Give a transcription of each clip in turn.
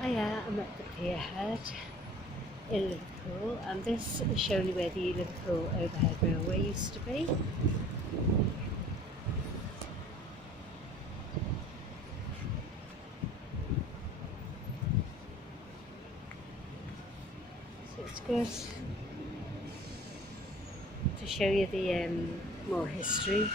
I'm at the Pier head in Liverpool, and this is showing you where the Liverpool overhead railway used to be. So it's good to show you the more history.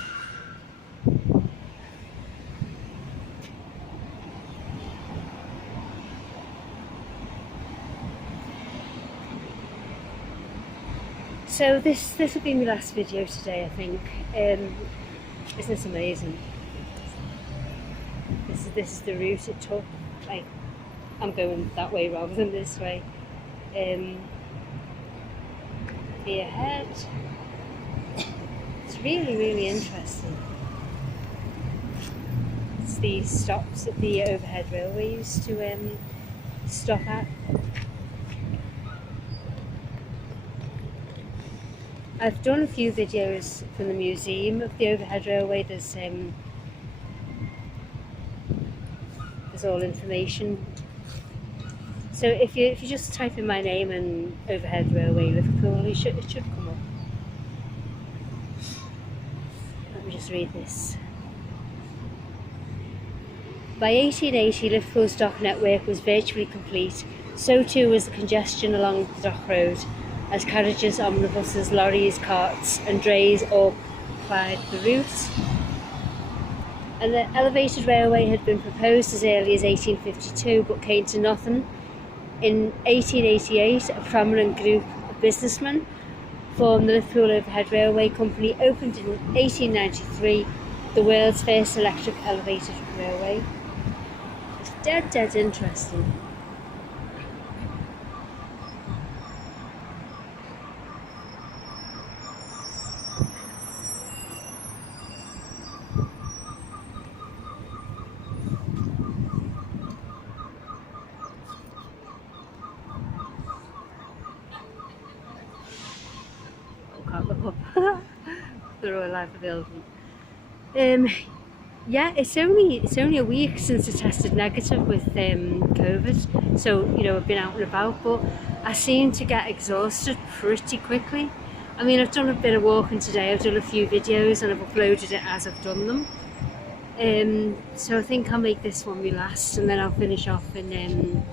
So this will be my last video today, I think. Isn't this amazing? This is the route it took. Like, I'm going that way rather than this way. Here ahead. It's really interesting. It's these stops that the overhead railway used to stop at. I've done a few videos from the museum of the overhead railway. There's all information. So if you just type in my name and overhead railway Liverpool, it should come up. Let me just read this. By 1880, Liverpool's dock network was virtually complete. So too was the congestion along the dock road, as carriages, omnibuses, lorries, carts and drays all plied the route. And the elevated railway had been proposed as early as 1852 but came to nothing. In 1888, a prominent group of businessmen formed the Liverpool Overhead Railway Company, opened in 1893, the world's first electric elevated railway. It's dead interesting. Can't look up. They're all alive building. Yeah, it's only a week since I tested negative with COVID, so I've been out and about, but I seem to get exhausted pretty quickly. I mean, I've done a bit of walking today, I've done a few videos and I've uploaded it as I've done them. So I think I'll make this one my last, and then I'll finish off in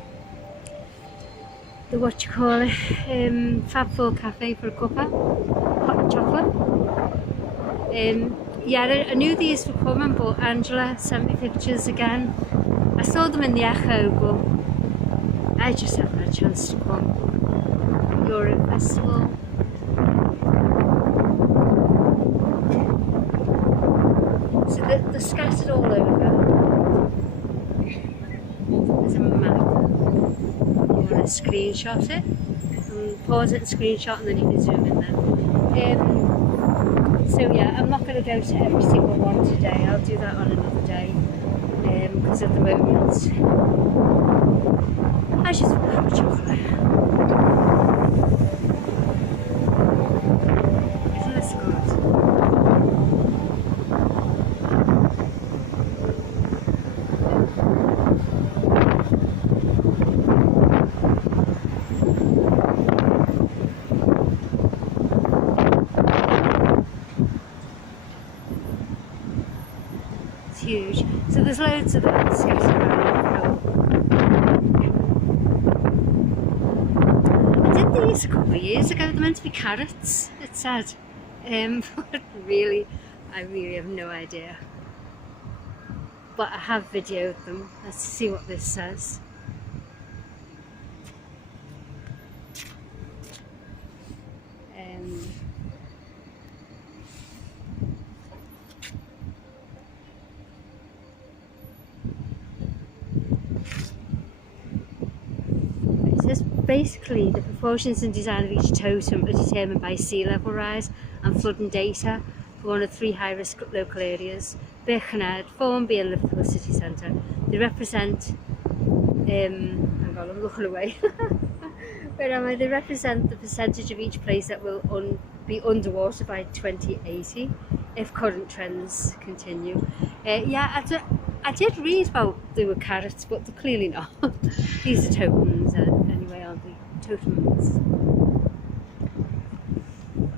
the Fab Four Cafe for a cuppa, hot chocolate. Yeah, I knew these were coming, but Angela sent me pictures again. I saw them in the Echo, but I just haven't had a chance to come. Europe Festival. So they're scattered all over. There's a map. You want to screenshot it, and pause it and screenshot, and then you can zoom in there. So yeah, I'm not going to go to every single one today. I'll do that on another day, because at the moment I just want to have a chocolate. Isn't this good? Huge. So there's loads of them scattered around. I did these a couple of years ago. They're meant to be carrots, it said. But really, I really have no idea. But I have videoed them. Let's see what this says. Basically, the proportions and design of each totem are determined by sea level rise and flooding data for one of three high-risk local areas: Birkenhead, Formby and Liverpool city centre. They represent, hang on, I'm looking away. Where am I? They represent the percentage of each place that will be underwater by 2080 if current trends continue. Yeah, I did read about they were carrots, but they're clearly not. These are totems anyway, aren't they? Totems.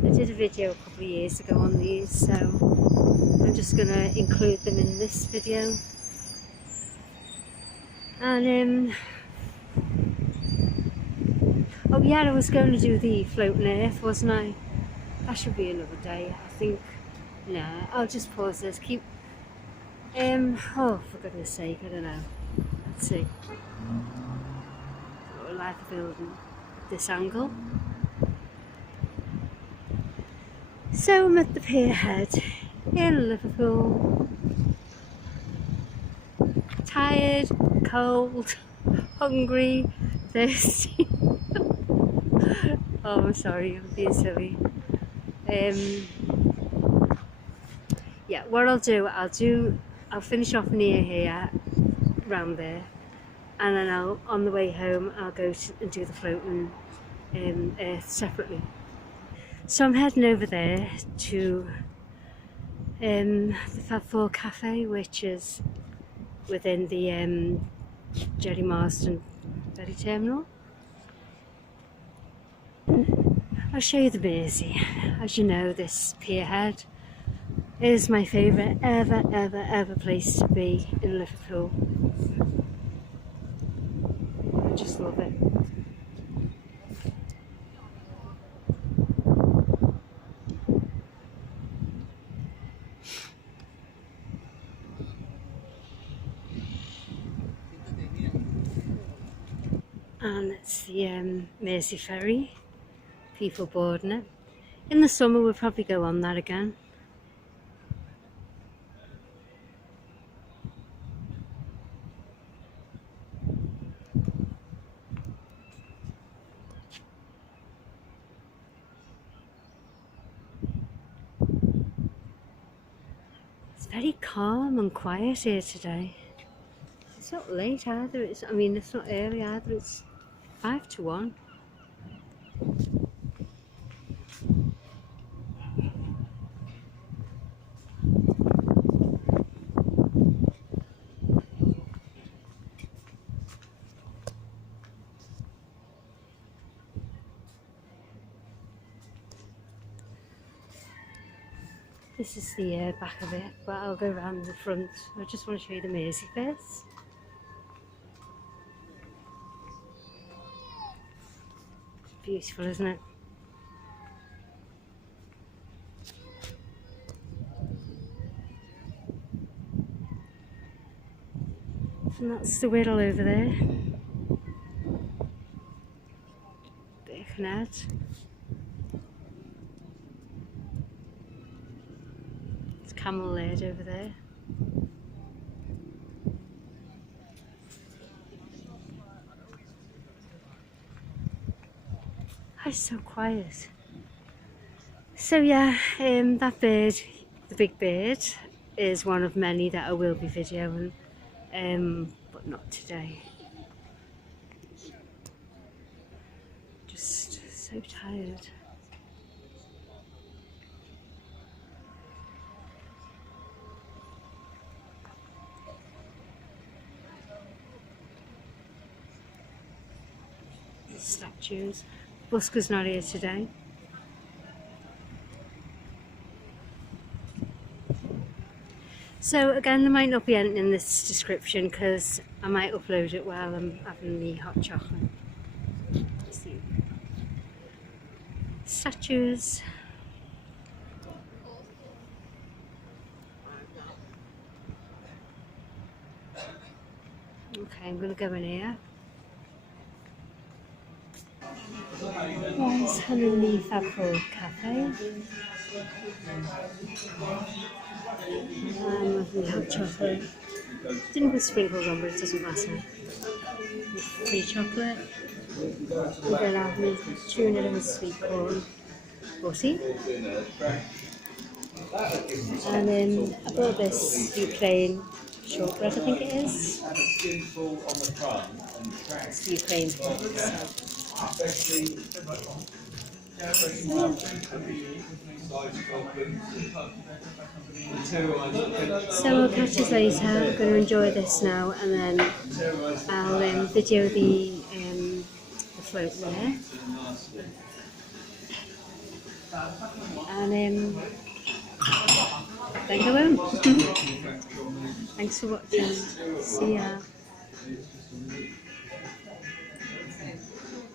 I did a video a couple of years ago on these, so I'm just going to include them in this video. And oh yeah, I was going to do the floating earth, wasn't I? That should be another day, I think. Nah, I'll just pause this. Oh, for goodness sake, I don't know. Let's see. I like the building at this angle. So I'm at the Pier head in Liverpool. Tired, cold, hungry, thirsty. Oh, I'm sorry, I'm being silly. Yeah, what I'll finish off near here, round there, and then on the way home, I'll go and do the floating earth separately. So I'm heading over there to the Fab Four Cafe, which is within the Jerry Marsden ferry terminal. I'll show you the Mersey. As you know, this Pier head is my favourite ever place to be in Liverpool. I just love it. And it's the Mersey ferry, people boarding it. In the summer we'll probably go on that again. It's very calm and quiet here today. It's not late either, it's not early either, it's 5 to 1. This is the back of it, but I'll go around the front. I just want to show you the Mersey first. It's beautiful, isn't it? And that's the Whittle over there. Bit of canard. It's camel laid over there. Oh, it's so quiet. So yeah, that bird, the big bird, is one of many that I will be videoing, but not today. Just so tired. Statues. Busker's not here today. So again, there might not be anything in this description because I might upload it while I'm having the hot chocolate. Let's see. Statues. Okay, I'm going to go in here. Guys, I'm in the Fab Four Cafe. The hot chocolate. Didn't put sprinkles on, but it doesn't matter. Free chocolate. And then I'll have my tuna and sweet corn butty. And then I bought this Ukraine shortbread, I think it is. It's Ukraine. So. So we'll catch us later. We're going to enjoy this now, and then I'll video the float there, and then go home. Thanks for watching. See ya.